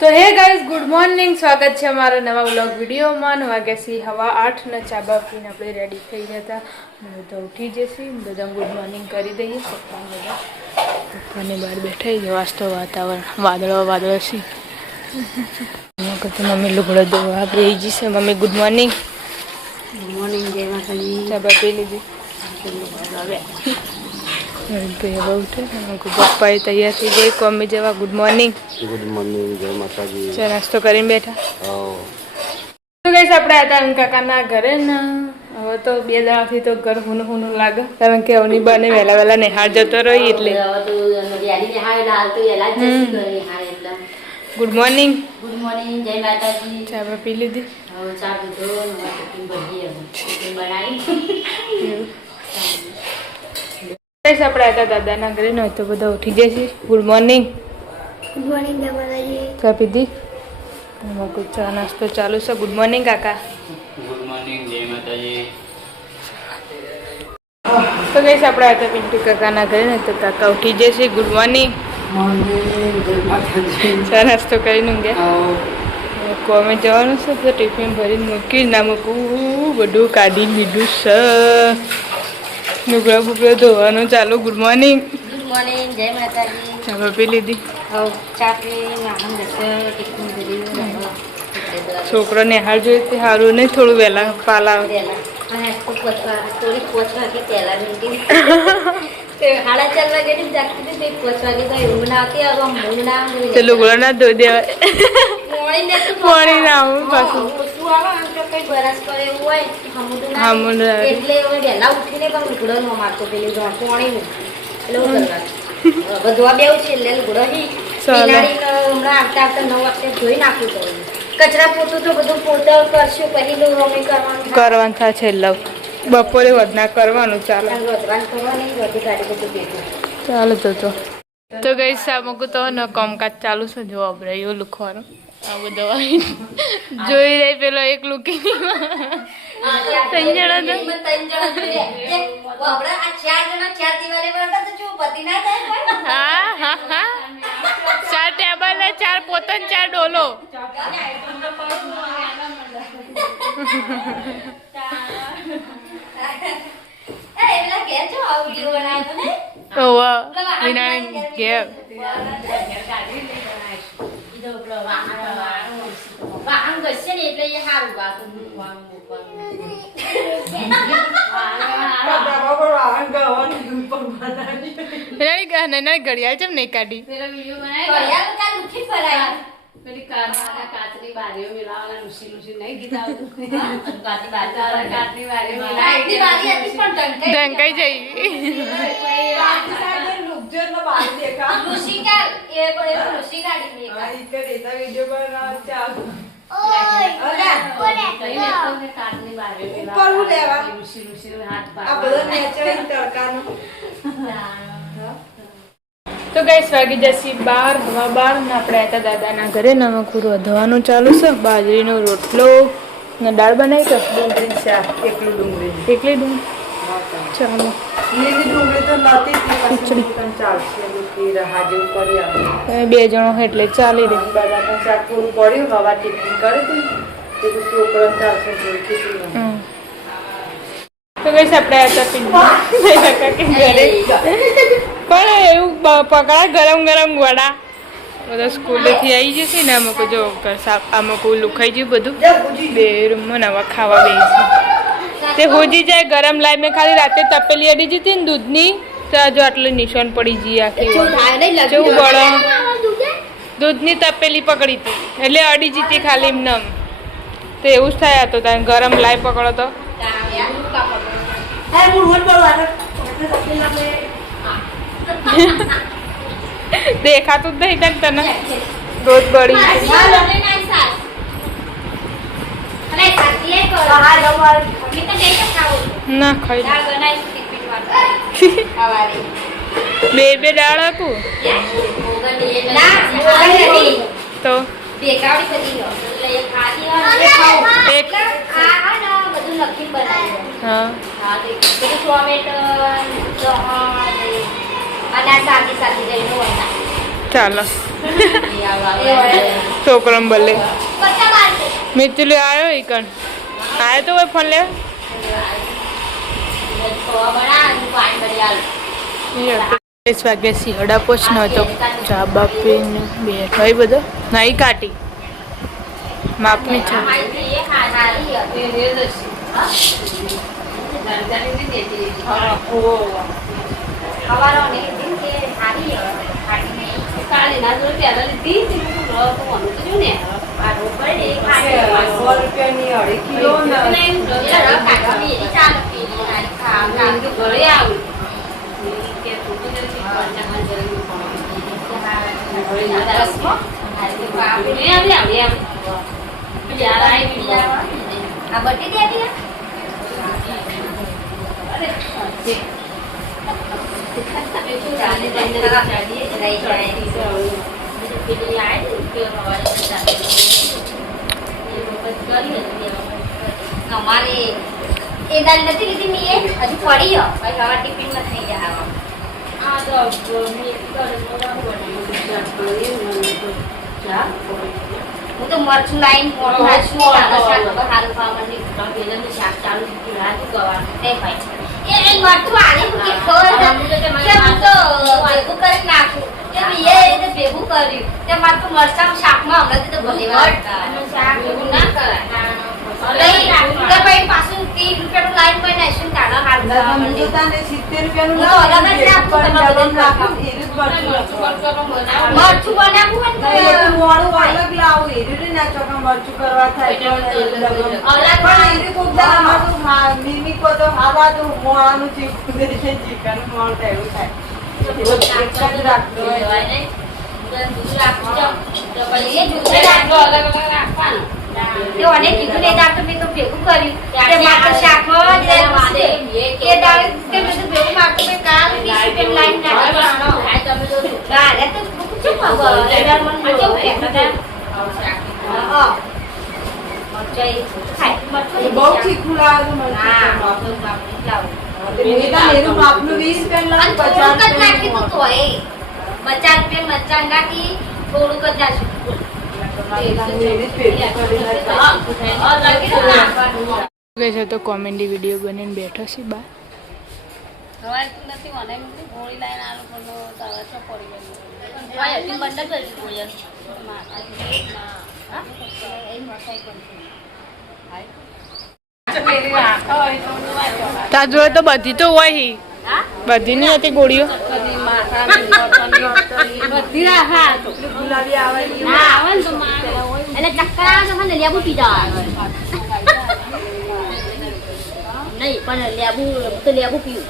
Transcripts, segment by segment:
તો hey guys good morning, સ્વાગત છે અમારા નવા વ્લોગ વિડીયોમાં. વાગ્યાથી 8:30 ચા બા પીને આપણે રેડી થઈ જતા. બધા ઉઠી જશે, બધા ગુડ મોર્નિંગ કરી દઈએ. પપ્પાને બહાર બેઠા જો વાસ્તો વાતાવરણ વાદળો છે. મમ્મી લુગડો ધોવા બેસી જશે. Mummy good morning. Good morning, જય માતાજી. ચા બા પી લીધી. પપ્પા તૈયાર થઈ ગઈ કોમી જવા. Good morning. ગુડ મોર્નિંગ, જય માતાજી. ચા નાસ્તો કરીને બેઠા. તો ગાઈસ આપણે હતા કાકાના ઘરે ને હવે તો 2 દાડાથી તો ઘર હુનું લાગે, કારણ કે અવની બાને વહેલા નિહાળ જતો રહી એટલે. Good morning. ગુડ મોર્નિંગ, જય માતાજી. ચા બા પી લીધી. ચા પીધો બનાવી. આપણે હતા દાદાના ઘરે ને તો બધા ઉઠી જશે. Good morning. ગુડ મોર્નિંગ, જય માતાજી. ચા પીધી. ચા નાસ્તો ચાલુ છે. ગુડ મોર્નિંગ કાકા. ગુડ મોર્નિંગ, જય માતાજી. તો ગઈશ આપણે હતા પિન્ટુ કાકાના ઘરે ને તો કાકા ઉઠી જશે. Good morning. ચા નાસ્તો કરીને ગયા. કોમે જવાનું છે તો ટિફિન ભરીને મૂકી ના મૂકવું બધું કાઢી લીધું છે. લુગડા બુગડા ધોવાનું ચાલુ. Good morning. ગુડ મોર્નિંગ, જય માતાજી. ચા પી લીધી. ચા પી આનંદ ટિફિન ભરી. છોકરો નિહાળ જોઈએ તે સારું નહીં, થોડું વહેલા પાલા આવે. થોડી 5 વાગે પહેલા મીટિંગ 4:30 વાગે જાગતી હતી. 5 વાગે તો ઊંઘ ના આવતી. હવે ઊંઘ ના આવે તે લુગડા ના ધોઈ દેવાય. પાણી ના આવું પાછું. કઈ બરસ કરે એવું હોય એટલે વહેલા ઉઠીને પણ લુગડો ન મારતો. પેલી પાણી એટલે બધું બેવું છે એટલે લુગડો હમણાં આવતા 9 વાગે ધોઈ નાખવું પડે. કચરા પોતું તો બધું પોતે કરશું, પછી રમી કરવાનું થાય છેલ્લા બપોરે વધના કરવાનું. ચાલો ચાલો તો ગઈ સામકું તો ન કામકાજ ચાલુ છે. જો આપણે એવું લુખવાનું આ બધું જોઈ રહી. પેલો એક લુકી હા 4 ટેબલ ને 4 પોતન 4 ડોલો. ઘેર ઘડિયાળ ચમ નહીં કાઢી. કાચની બારીઓ મિલાવાના નુસી નહીં કીધા. ઢંકાઈ જઈ. તો ગાઈસ વાગી જશે 12 હવા 12 ને આપણે હતા દાદાના ઘરે. નમકુરો ધોવાનું ચાલુ છે. બાજરીનો રોટલો ને દાળ બનાવી તો ડુંગળી શાક. એકલી ડુંગળી. ચાલો બે જણો એટલે ચાલી રહે. તો ગઈશ આપણે હતા ઘરે પણ એવું પકડા ગરમ વડા બધા સ્કૂલેથી આવી જશે ને. અમુક જો અમુક લુખાઈ ગયું બધું. 2 રૂમમાં નવા ખાવા બેસી તે હોજી જાય. ગરમ લાઈ મેં ખાલી રાતે તપેલી અડી જતી ને દૂધની, તો જો આટલું નિશાન પડી જઈએ. આખી કેવું બળો દૂધની તપેલી પકડી હતી એટલે અડી જતી ખાલી એમને. તો એવું જ થાય. તો તમે ગરમ લાઈ પકડો તો દેખાતું જ નહીં તને. રોજ બળી ના ખાઈ બે દાળ આપું તો હા ચાલો છોકરો બલે મિતુલ આવ્યો ઈ કણ આવ્યો તો ફોન લે 10 વાગ્યા સિંહડા પોચનો હતો ચા બાપીને બેઠો એ બધો નહીં કાઢી માપની ચા અમારે એ દાલ નથી લીધી મેં હજુ પડી હવા ટિફિન માં થઈ જાય હું તો મરચું લાઈન મોડું હાચું સારું ખાવાનું શાક ચાલુ એ મરચું આને કે ખબર તો ભેગું કરી નાખું કે મેં ભેગું કર્યું તે મારે તો મરચાં શાકમાં હમણાં તો ભલે શાક ના કરાય પાછું 30 રૂપિયાનું લાઈન પર નાખીને કાઢા હાલ મરચું ભેગું કર્યું શાકમાં બહુ તીખું લાગે મરચાં નાખી થોડુંક જ છે તો કોમેડી વિડીયો બનીને બેઠો છે બા તા જોડે તો બધી તો હોય બધી ની હતી ગોળીઓ એટલે ચક્કર આવે તો લેબુ પી જવા નહીં પણ લેબુ તો લેબુ પીવું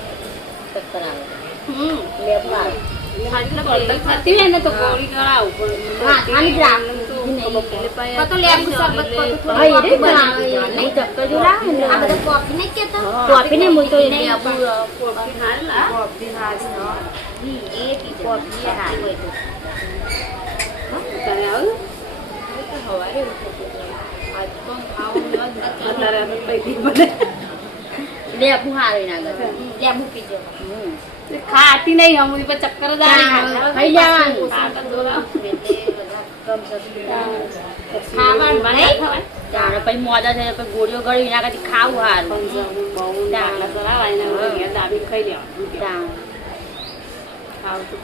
ચક્કર આવે લેબુ આવે લેબુ હારે ના લેબુ પીજો ખાતી નહીં હમું પર ચક્કર ખાઈ જવાનું ખાવાનું બનાવી પછી મોડા થાય પછી ગોળીઓ ગળી એના કરતી ખાવું હારું દાબી ખાઈ લેવાનું ખાવ તો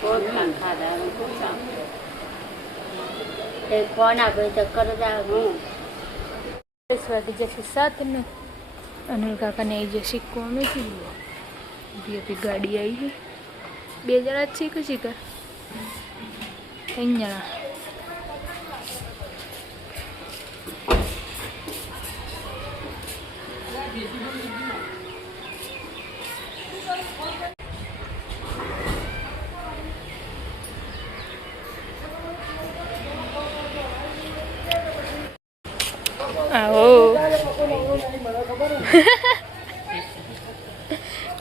કોણ આપે ચક્કર જ આવે વાગી જશે 7 ને અનિલ કાકાને આવી જશે કોમેથી બી ગાડી આવી છે 2 જણા જ છે કે શીખર 3 જણા આવો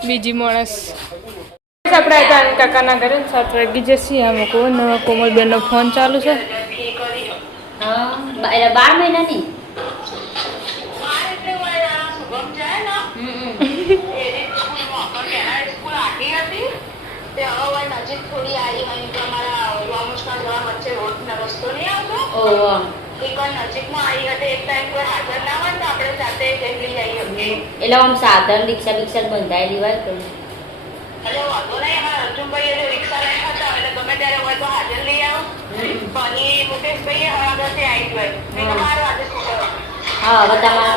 બીજી માણસ આપણે હતા કાકાના ઘરે 7 વાગી જશે આમ નવા કોમલબેનનો ફોન ચાલુ છે 12 મહિનાની નજીક થોડી આવી ઓહો. એટલે આમ સાધન રિક્ષા બિક્ષા બંધાયેલી હોય તો હા હવે તમારા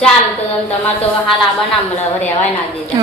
ચાલ તો તમારે તો હાલ આબા ના મળે હવે રહેવાય ના દેતા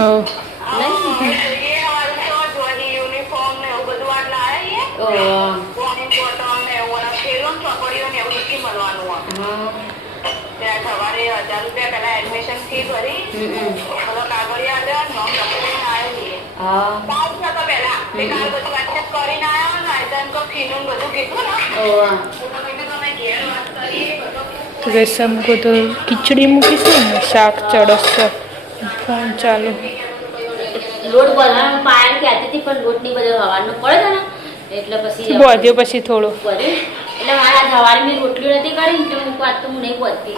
તો ગઈસ हमको तो खिचड़ी મૂકીશું ને શાક ચડશે ફોન ચાલુ લોટ બનાવવાનું પાયલ કહેતી હતી પણ લોટ ની બધો હવાનો પડે ને એટલે પછી બોધ્યો પછી થોડો એટલે મારા સવારે મેં રોટલી નથી કરી તો હું વાત તો હું નહીં બોલતી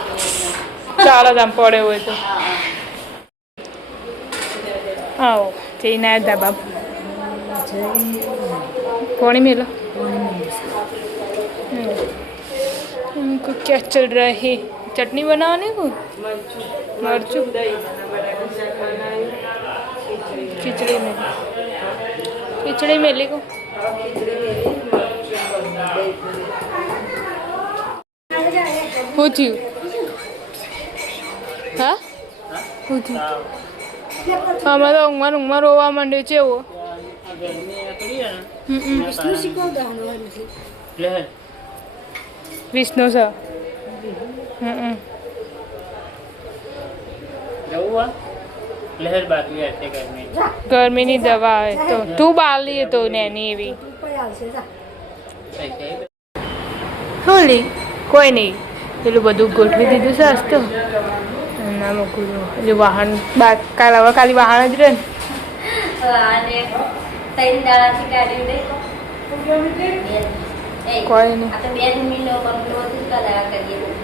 ચાલો આમ પડે હોય તો આવો જઈને આવ્યા ધાબા पानी मिला हमको क्या चल रहा है चटनी बनाने को मर्चू खिचड़ी में ले को हो थी हाँ हो थी हमारा ઊંઘમાં રોવા માંડ્યો છે એવો વિષ્ણુ સર ગરમીની દવા આવે તો તું બાલી તો નેની એવી હોલી કોઈ નહીં પેલું બધું ગોઠવી દીધું છે આજ તો ના મૂકું એટલે વાહન કાલ હવે ખાલી વાહન જ રહે ને કોઈ નહીં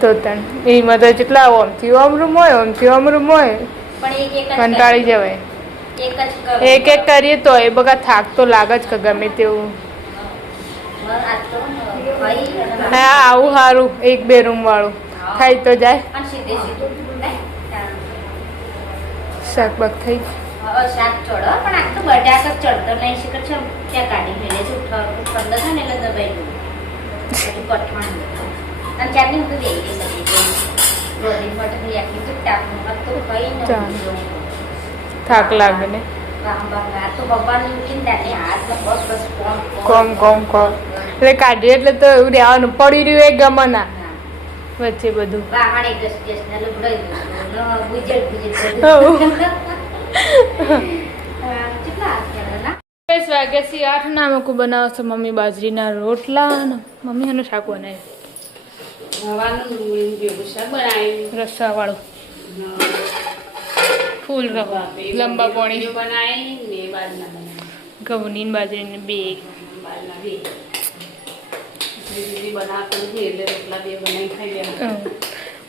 તો તણ એમાં તો જેટલા ઓમથી ઓમ રૂમ હોય કંટાળી જવાય એક એક કરીએ તો એ બગા થાક તો લાગે જ કે ગમે તેવું હા આવું સારું 1-2 રૂમ વાળું થાય તો જાય શાક બાક થઈ શાક ચડો પણ આ તો બટાકા ચડતો નહીં શીખર છે ત્યાં કાઢી મેલે છે ઠંડો છે ને એટલે દબાઈ દઉં પછી કઠણ અને ચાટણી હું તો દઈ દઈ શકીએ રોલી મટકી આટલી તો ટાકનું તો કઈ ન થાક લાગે ને તો ભગવાન મૂકીને ત્યાંની હાથ બસ કોમ એટલે કાઢીએ એટલે તો એવું રહેવાનું પડી રહ્યું એ ગમે ના વચ્ચે બધું વાહણ એક સ્ટેશનલ ઉડાઈ દીધું ગુજર વાગ્યાથી 8 ના મકુ બનાવો છો મમ્મી બાજરીના રોટલા ને મમ્મી એનું શાક બનાવ્યું રસા વાળું ફૂલ રવા લંબા પાણી ઘઉંની બાજરીને બે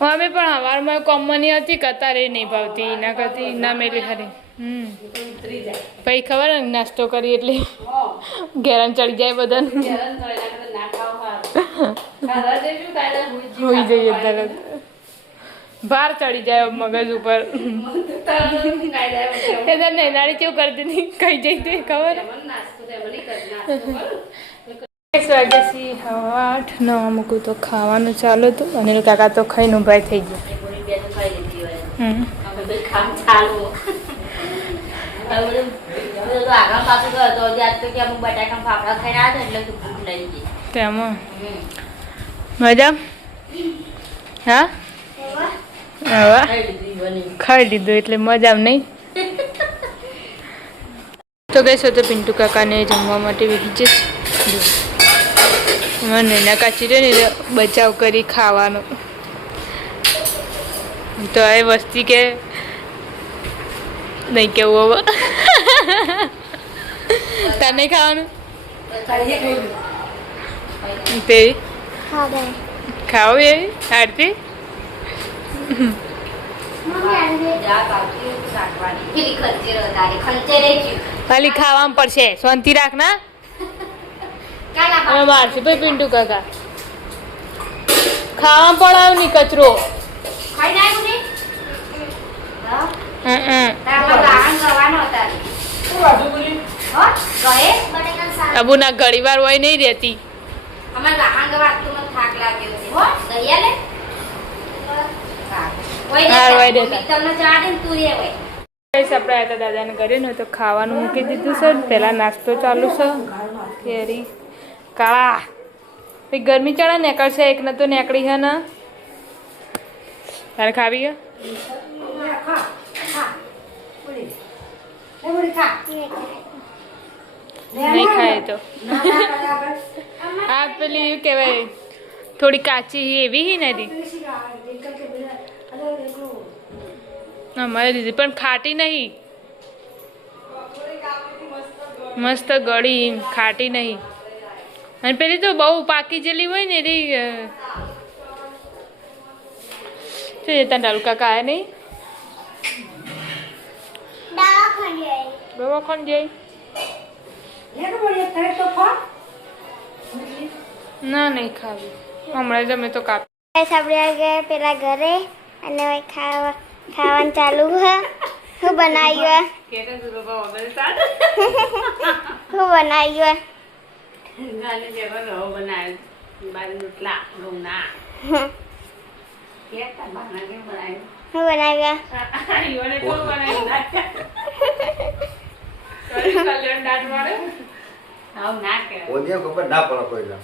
અમે પણ સવારમાં કોમની હતી કતારે નહીં ભાવતી એના કરતી ના મેલી ખરી પછી ખબર ને નાસ્તો કરી એટલે ઘેરાન ચડી જાય બધાને હોઈ જઈએ તરત ભાર ચડી જાય મગજ ઉપર એ તો નૈનાળી કેવું કરતી નહીં કઈ જઈ તે ખબર વાગ્યાથી 8-9 મૂકું તો ખાવાનું ચાલુ હતું અનિલ કાકા તો ખાઈને ઉભા થઈ ગયા તેમાં મજા હા ખાઈ લીધું એટલે મજા નહીં તો ગઈ તો પિન્ટુ કાકાને જમવા માટે વેચી છે મને ના કાચી રહે ને બચાવ કરી ખાવાનો તો એ વસ્તી કે નહીં કેવું હવે તને ખાવાનું તે ખાઓ એવી આરતી પેલી ખંચેર વધારે ખંચેરે ગયું ખાલી ખાવામાં પડશે શાંતિ રાખ ના કાલા હવે મારશે ભાઈ પિન્ટુ કાકા ખાવામાં પડાવ ની કચરો ખાઈ નાખ્યું ને હા તારા લાહણ ગવાનો હતા હો ગયે બટેકા શાક અબુ ના ઘડી વાર હોય નહીં રહેતી અમાર લાહણ ગવા તો મને થાક લાગ્યો છે હો દયા લે હા, હોય દેતા. તમને ચા દે ને તું રે હોય ગાઈસ આપણે આ હતા દાદાને ઘરે ને તો ખાવાનું મૂકી દીધું છે પહેલા નાસ્તો ચાલુ છે કેરી કાળા પછી ગરમી ચડા નીકળશે એક ન તો નીકળી હે ને તારે ખાવી હે નહીં ખાય તો આ પેલી શું કહેવાય થોડી કાચી એવી હી નથી અમારે દીધી પણ ખાટી નહીં મસ્ત ગળી ખાટી નહીં અને પેલી તો બહુ પાકી જેલી હોય ને એની શું જતા ડાલુ કાકા આયા નહીં દવાખાને જઈ ના નહીં ખાવી હમણાં જ અમે તો કાપ આપણે આ ગયા પેલા ઘરે અને હવે ખાવાનું ચાલુ હે શું બનાવ્યું શું બનાવ્યું શું બનાવ્યું કોઈ ખબર ના પડે કોઈને